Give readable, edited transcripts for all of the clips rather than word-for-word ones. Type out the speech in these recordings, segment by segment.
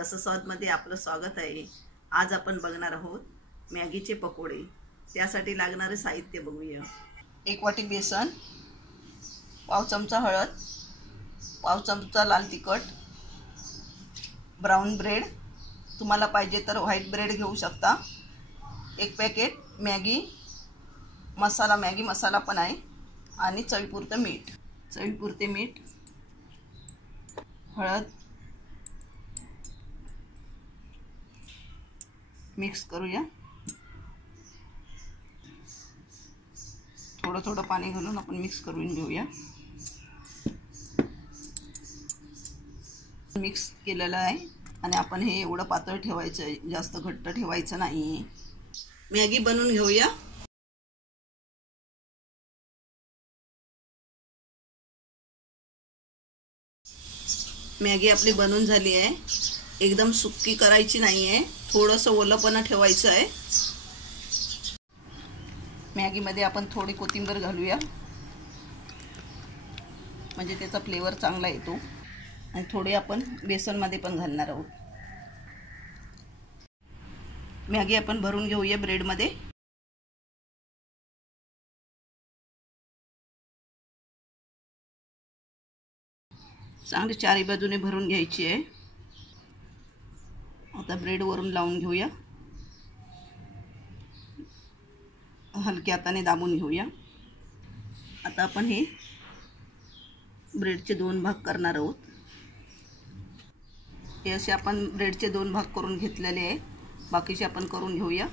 रसस्वादमध्ये आपलं स्वागत आहे। आज आपण बघणार आहोत मॅगीचे पकोडे। त्यासाठी लागणारे साहित्य बघूया। 1 वाटी बेसन, पाव चमचा हळद, पाव चमचा लाल तिखट, ब्राउन ब्रेड, तुम्हाला पाहिजे तर व्हाईट ब्रेड घेऊ शकता, 1 पॅकेट मॅगी मसाला पण आहे आणि चवीपुरतं मीठ, हळद मिक्स करूया। थोडं पाणी घालून आपण मिक्स करून घेऊया। मिक्स केलेलं आहे आणि आपण हे एवढं पातळ ठेवायचं आहे, जास्त घट्ट ठेवायचं नाही। मॅगी बनवून घेऊया। मॅगी आपली बनवून झाली आहे। एकदम सुक्की करायची नाही आहे, थोडंसं ओलपणा ठेवायचं आहे। मॅगीमध्ये आपण थोडी कोथिंबीर घालूया, म्हणजे त्याचा फ्लेवर चांगला येतो। आणि थोडी आपण बेसनमध्ये पण घालणार आहोत। मॅगी आपण भरून घेऊया ब्रेडमध्ये। चांगली चारी बाजूने भरून घ्यायची आहे। आता ब्रेड वरून लावून घेऊया, हलक्या हाताने दाबून घेऊया। आता आपण हे ब्रेडचे 2 भाग करणार आहोत। हे असे आपण ब्रेडचे 2 भाग करून घेतलेले आहे, बाकीचे आपण करून घेऊया।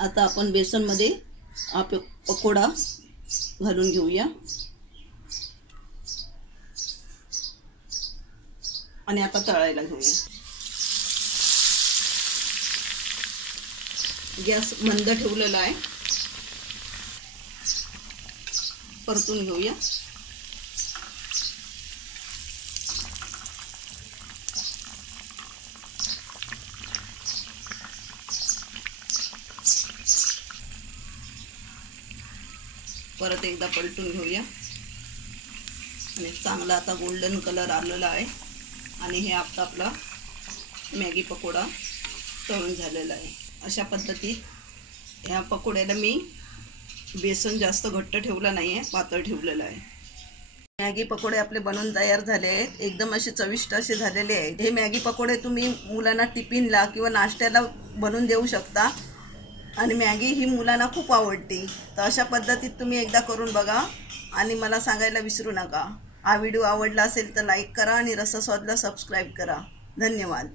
आता आपण बेसनमध्ये पकोडा घालून घेऊया आणि आता तळायला घेऊया। गॅस मंद ठेवलेला आहे, परतून घेऊया। परत एकदा पलटून घेऊया आणि चांगला आता गोल्डन कलर आलेला आहे आणि हे आपला मॅगी पकोडा तळून झालेला आहे। अशा पद्धतीत या पकोड्याला मी बेसन जास्त घट्ट ठेवलं नाही आहे, पातळ ठेवलेलं आहे। मॅगी पकोडे आपले बनवून तयार झाले आहेत, एकदम असे चविष्ट असे झालेले आहेत। हे मॅगी पकोडे तुम्ही मुलांना टिफिनला किंवा नाश्त्याला बनवून देऊ शकता आणि मॅगी ही मुलांना खूप आवडते। तर अशा पद्धतीत तुम्ही एकदा करून बघा आणि मला सांगायला विसरू नका। हा व्हिडिओ आवडला असेल तर लाईक करा आणि रसस्वादला सबस्क्राईब करा। धन्यवाद।